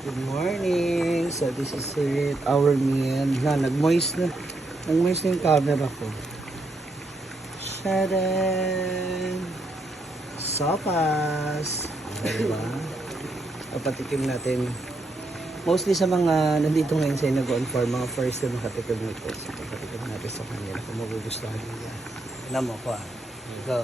Good morning! So this is it, our meal. Na, nag-moist na. Nag-moist na yung camera ko. Shadan! Sopas! Diba? Papatikim natin. Mostly sa mga nandito ngayon sa nag-on for mga first na makatikim nito. So papatikim natin sa kanila kung magugustuhan nila. Alam mo ko ah. Go!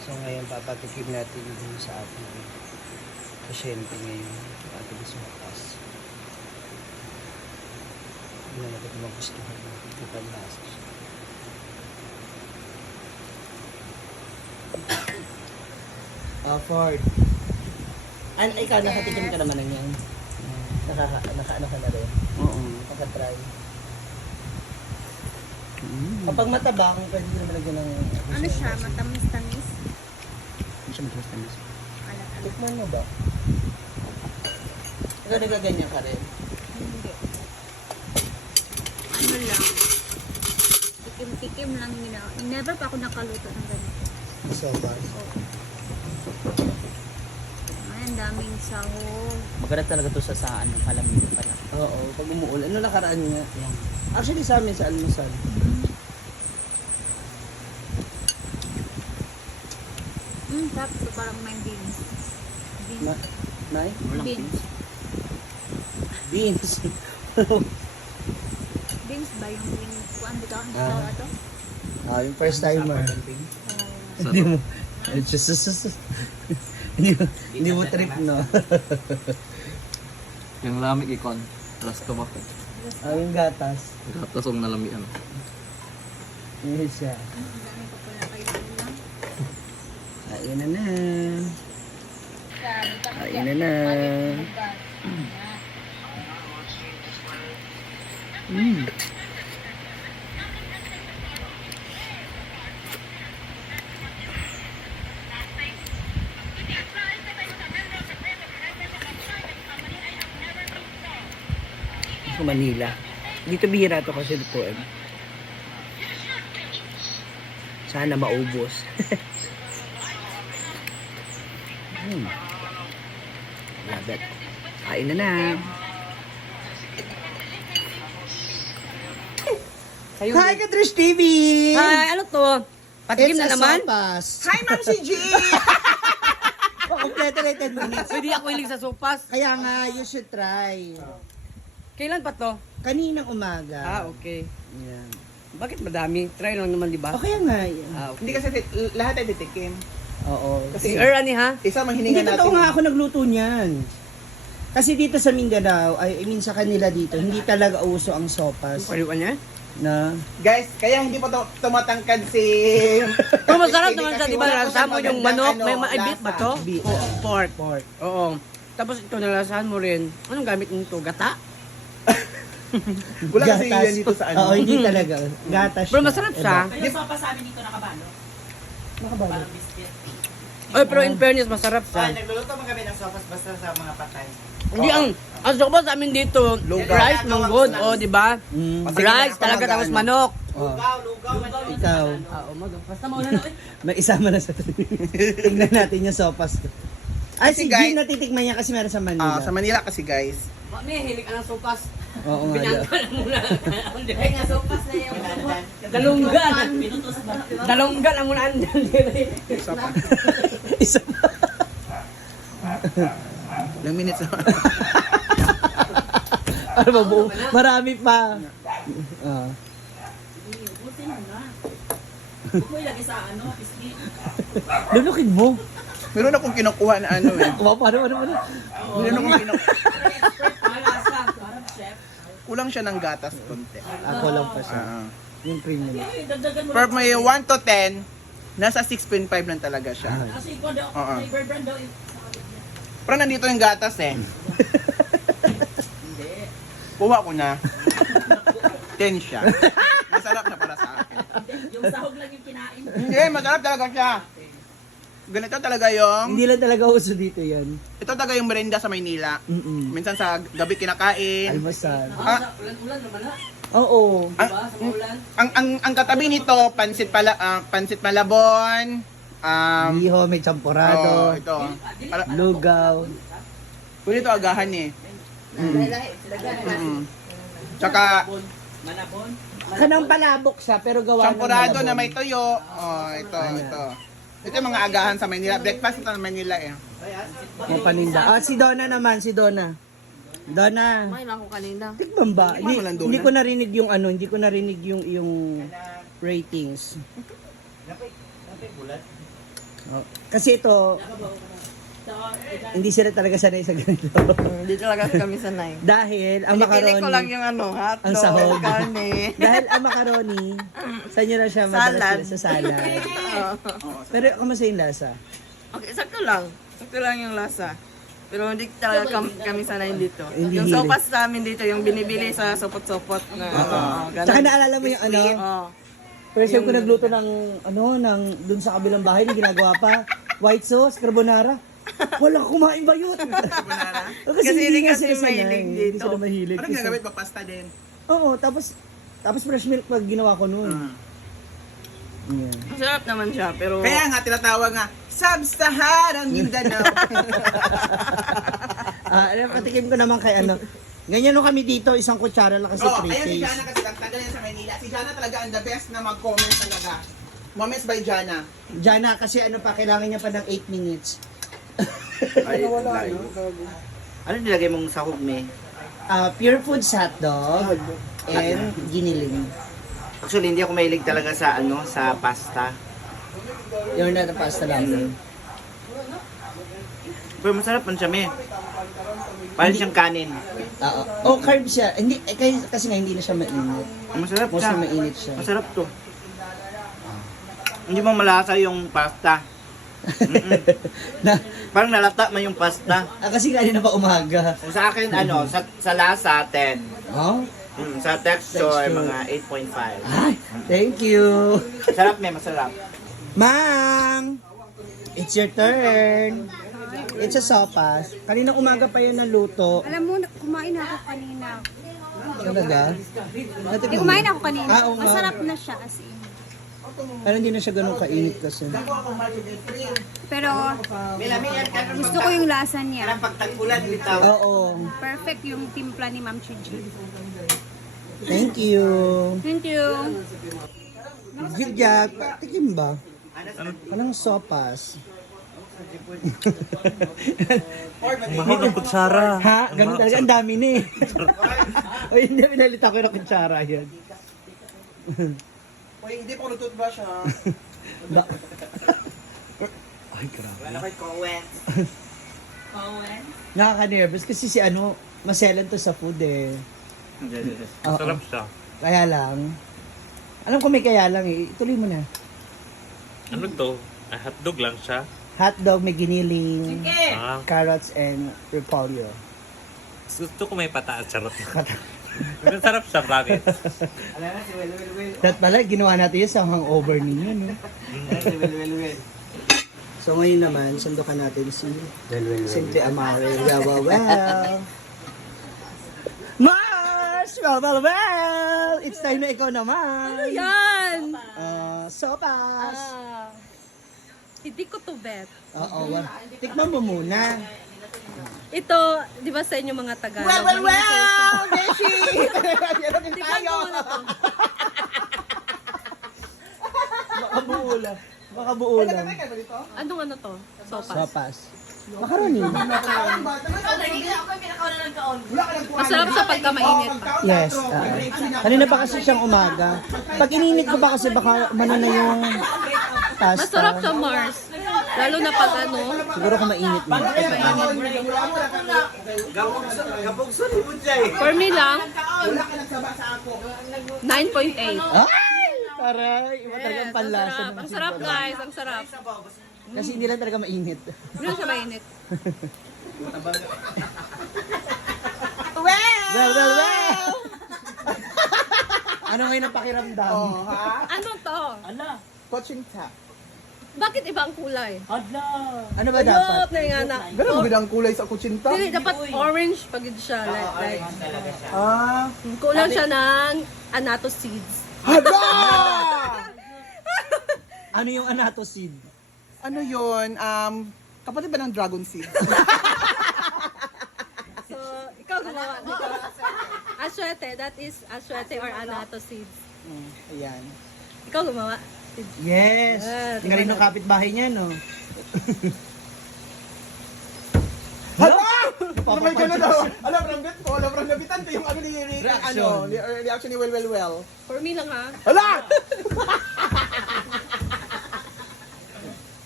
So ngayon papatikim natin din sa ating pasyente ngayon. Ating sopas. Hindi na natin kung magustuhan natin. Ito lasa siya. Ford. Ikaw, nakatikim ka naman ng yan. Naka-ano ka na rin? Oo. Naka-try. Kapag matabang, pwede mo naman lagyan ng... Ano siya? Matamis-tamis? Hindi siya matamis-tamis. Alat-alat. Tikman mo ba? Ikaw nagaganyan ka rin? Hindi. Ano lang. Tikim-tikim lang nila. Never pa ako nakaluto ng ganito. Sopas. Ay, ang daming sahog. Maganda talaga to sa ano, palamig pala. Oo, pag umuulan. Ano nakaraan niya? Yan. Actually sa amin, sa almusal. Tapos ito parang may beans. Beans. Nay? Walang Beans. Beans. Beans ba yung beans? Kuan dito? Ano Ah. sa ito? Yung first timer. Oh. Hindi mo. Hindi mo trip, no? Yung lamig ikon, plus tomato. Yung gatas. Gatas ang nalamian. Yun siya. Ang dami pa pala kayo lang. Kain na na. Sabi ka Kain na na. Sa Manila. Dito bihira to kasi lutuan. Sana maubos. Love it. Kain na na. Hi, Katrish TV! Hi, ano to? Patikim na naman? Sopas. Hi, Ma'am si G! Kompleto na 10 minutes. Pwede ako hilig sa sopas. Kaya nga, you should try. Kailan pa to? Kaninang umaga. Okay. Yan. Bakit madami? Try lang naman, di ba? O kaya nga. Yan. Okay. Hindi kasi lahat ay titikim. Oo. Si Kasi Ani ha? isa mang Hindi hininga totoo natin. nga ako nagluto niyan. Kasi dito sa Mindanao, I mean sa kanila dito, hindi talaga uso ang sopas. Paliwan niya? Na, Guys, kaya hindi pa tumatangkad si... Pero masarap naman siya, Kasi di ba? wala po Lasahan mo siyang yung magandang, manok. May beef ba to? beef. Pork. Pork. Oo. Tapos ito nalasahan mo rin. Anong gamit nito? Gata? Wala kasi yan dito sa ano. Oo, hindi talaga. Gatas Pero siya. masarap siya. Kaya sopa sa amin dito nakabalo. Nakabalo. Parang biscuit. Ay, pero in fairness, masarap Ay, siya. nagluluto man kami ng sopas basta sa mga patay. Hindi ang sopa sa amin dito, rice, manggod, o di ba? Mm. Rice talaga, tapos manok. Oh. Lugaw. Ikaw, Oo, basta mauna na. may isama na sa tignan natin yung sopas. Ay, si Kasi guys- Jean natitikman niya kasi meron sa Manila. Sa Manila kasi guys. Mami, hilig ka ng sopas. Oo nga. Binangka na muna. Ay nga, sopas na yung Dalunggan. pinuto sa balat. Dalunggan ang muna andyan. Isa pa. Ilang minutes na. Ano ba buo? Marami pa. Ah. Buti mo na. Huwag mo ilagay sa ano, biscuit. Lulukin mo. Meron akong kinukuha na ano eh. Paano? Meron akong kinukuha. Malasa. Parang chef. Kulang siya ng gatas konti. Ako lang pa siya. Ah. Yung premium. Ay, dagdagan mo For lang. may 1 to 10, nasa 6.5 lang talaga siya. Kasi ikaw daw, Oo. flavor brand daw. Pero nandito yung gatas eh. Hindi. Kuha ko na. 10 siya. Masarap na para sa akin. Yung sahog lang yung kinain. Hindi, masarap talaga siya. Ganito talaga yung... Hindi lang talaga uso dito yan. Ito talaga yung merienda sa Maynila. Minsan sa gabi kinakain. Almasal. Ah, Ulan-ulan naman ha. Oo. ang, Diba? Sa ulan. ang katabi nito, pansit palabon, Iho, may oh, champurado. ito. Para, Lugaw. Pwede ito agahan eh. Mm. Tsaka, Kanang palabok siya, pero gawa ng champurado malabon. na may toyo. Oh, ito. Ito yung mga agahan sa Manila. Breakfast ito sa Manila eh. Mga paninda. Ah, si Donna naman, si Donna. Donna. May ako kanina. Tikman ba? Tikman mo lang, Donna. Hindi ko narinig yung ano, hindi ko narinig yung ratings. Oh, kasi ito, hindi sila talaga sanay sa ganito. Hindi talaga kami sanay. Dahil ang Pinipili macaroni, ko lang yung ano, hotdog, ang sahog. karne. Dahil ang macaroni, sa inyo na siya madalas Salad. sila sa salad. Pero kamusta yung lasa? Okay, sakto lang. Sakto lang yung lasa. Pero hindi talaga kami sanay dito. Hindi Yung hilig. sopas sa amin dito, yung binibili sa sopot-sopot na ganun. Tsaka naalala mo yung ano, Oo. first time ko nagluto ng dun sa kabilang bahay, na ginagawa pa, white sauce, carbonara. Wala, kumain ba yun? Carbonara? Kasi Kasi hindi hindi nga kasi sila sanay. mahilig Hindi dito. sila mahilig. Anong gagawin pa? Pasta din. Oo, tapos fresh milk pag ginawa ko noon. Yeah. Masarap naman siya, pero... Kaya nga, tinatawag nga, Sub-Saharan Mindanao. Patikim ko naman kay ano. Ganyan nung kami dito, isang kutsara lang kasi Oh, 3 ayun si taste. Jana kasi tagal yan sa Manila. Si Jana talaga ang the best na mag-comment talaga. Moments by Jana. Jana, kasi ano pa, kailangan niya pa ng 8 minutes. Ano nilagay mong sahog, me? Pure Foods hotdog and giniling. Actually, hindi ako mahilig talaga sa ano, sa pasta. You're not a pasta lover. Pero masarap man siya, me. Parang siyang kanin. Oo. Oh, carb siya. Hindi, kasi nga hindi na siya mainit. Masarap Mostly siya. mainit siya. Masarap to. Hindi mo malasa yung pasta. na, Parang nalata man yung pasta. kasi kanina pa umaga. Kung sa akin, ano, sa lasa, 10. Oh? Sa texture, Texture. mga 8.5. Ay, thank you. Sarap, me. Masarap. Ma'am, it's your turn. It's a sopas. Kanina umaga pa yun naluto. Alam mo, kumain ako kanina. Talaga? Kumain ako kanina. Oo nga. Masarap na siya as in. Pero hindi na siya ganun kainit kasi. Pero gusto ko yung lasa niya. Pagtagpulan, bitaw. Oo. Perfect yung timpla ni Ma'am Chiji. Thank you. Thank you. Good job. Tikim ba? Anong sopas? Mahal ng kutsara. Ha? Ganun talaga. Ang dami na eh. O hindi, pinalita ko na kutsara yan. Uy, hindi pa ako nag-toothbrush ha. Ba- Ay, grabe. Nakaka-nervous kasi si ano, maselan to sa food eh. Oo. Sarap siya. Kaya lang. Alam ko may kaya lang eh. Ituloy mo na. Ano to? Ay, hotdog lang siya. Hotdog, may giniling, Ah, carrots, and repolyo. gusto ko may pata at charot. Pero sarap siya, bakit? That pala, ginawa natin yun sa hangover ninyo, no? So ngayon naman, sundukan natin si Simple Amare. Well. Mars! Well! It's time na ikaw naman! Yan! Sopas! Hindi ko to bet. Oo, tikman mo muna. Ito, di ba sa inyo mga Tagalog? Beshi! Meron din tayo! Baka buo lang. Baka buo lang. Anong ano to? Sopas. Sopas. Macaroni. Masarap sa pagka mainit pa. Yes. Kanina pa kasi siyang umaga. Pag ininit ko pa kasi baka umano na yung pasta. Masarap sa Mars. Lalo na pag ano, Siguro kung mainit na. for me lang, 9.8. Ay! Taray! Iba talaga ang panlasa. ng Ang sarap guys, ang sarap. Kasi hindi lang talaga mainit. Hindi lang siya mainit. Well! Ano ngayon ang pakiramdam? Ano to? Coaching tap. Bakit iba ang kulay? Ano ba dapat? Yup, na Ganun maganda ang kulay sa kutsinta. Hindi, dapat orange pag siya. Like, Ah. kulang siya ng anato seeds. Hala! Ano yung anato seed? Ano yun? Kapatid ba ng dragon seed? aswete. That is aswete or anato seeds. Ayan. Ikaw gumawa. Yes! Ah, Ang galing ng tingnan kapitbahay niya, no? Hala! Naman ka na daw. Alam, rambitan ko yung ano ni reaction ni Well. For me lang ha. Hala!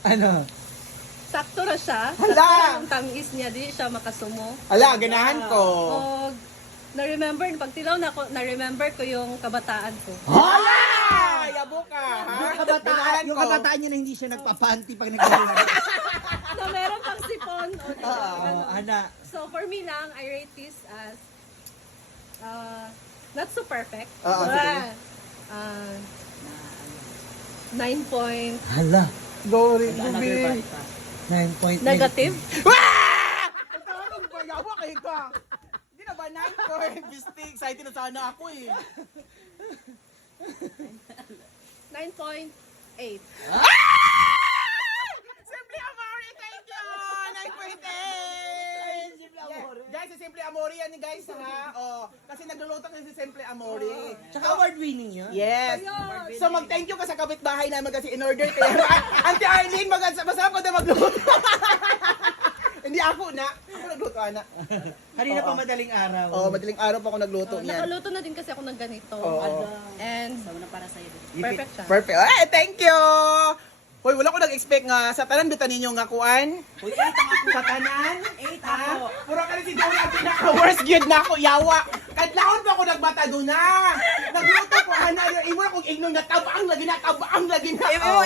Ano? Sakto ra siya. Hala! Ang tamis niya, di siya makasumo. Hala, ganahan ko. O, na-remember, pag tilaw na ko, na-remember ko yung kabataan ko. Hala! Yabo ka, ha? Ganahan Yung ko. kabataan niya na hindi siya nagpapanty pag nagkaroon. Na meron pang sipon. O, di ba? Ganun. Ana. So, for me lang, I rate this as not so perfect. Sige. 9 point Hala. Go rin, Ruby. 9.9. negative. Tawag ba? Yabo kayo ka. Hindi na ba 9 ko eh. Bisti, excited na sana ako eh. 9.8. Simple Amore, thank you! 9.8! Guys, si Simple Amore yan guys ha. Oh, kasi nagluluto na si Simple Amore. Tsaka award-winning yun. Yes. So mag-thank you ka sa kapitbahay namin kasi in-order kaya Auntie Arlene, masarap ko na magluto. Hindi ako na. Ako nagluto, anak. Kanina pa madaling araw. Oh, madaling araw pa ako nagluto niyan. Nakaluto na din kasi ako ng ganito. Oo. And perfect siya. Perfect. Ay, thank you! Hoy, wala ko nag-expect nga sa tanan bitan ninyo nga kuan. Hoy, 8 ako sa tanan. 8 ako. Puro ka si Jonah pinaka-worst good na ako, yawa. Kadlawon pa ako nagbata doon na. Nagluto ko, hana, imo na kong ignon nga tabaang lagi na.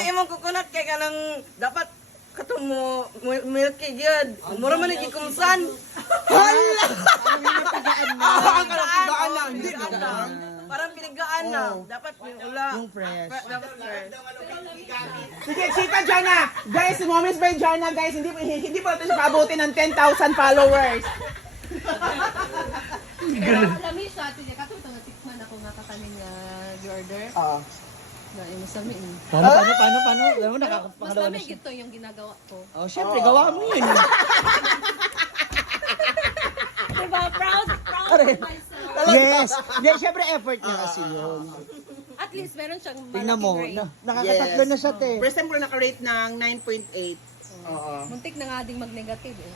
Imong kukunat kay kanang dapat katong mo milky gyud. Mura man iki kumsan. Hala! Tagaan na. Ang kalagaan na, hindi tagaan. Parang pinigaan na. Dapat yung ula. Yung fresh. Dapat fresh. Sige, chika Jana. Guys, si Mommy's by Jana, guys, hindi pa natin siya paabutin ng 10,000 followers. Pero alam mo siya, tinya kato ito natikman ako nga kakanin nga order. Oo. Na imo sa min. Paano? Alam mo, Mas nakakapangalawa na dami siya. gito yung ginagawa ko. Oh, syempre, gawa mo yun. Diba? Proud of myself. Yes. Hindi, syempre effort niya kasi yun. At least meron siyang Tingnan mo, malaking grade. nakakatatlo na siya, te. First time ko na naka-rate ng 9.8. Oo. Muntik na nga ding mag-negative eh.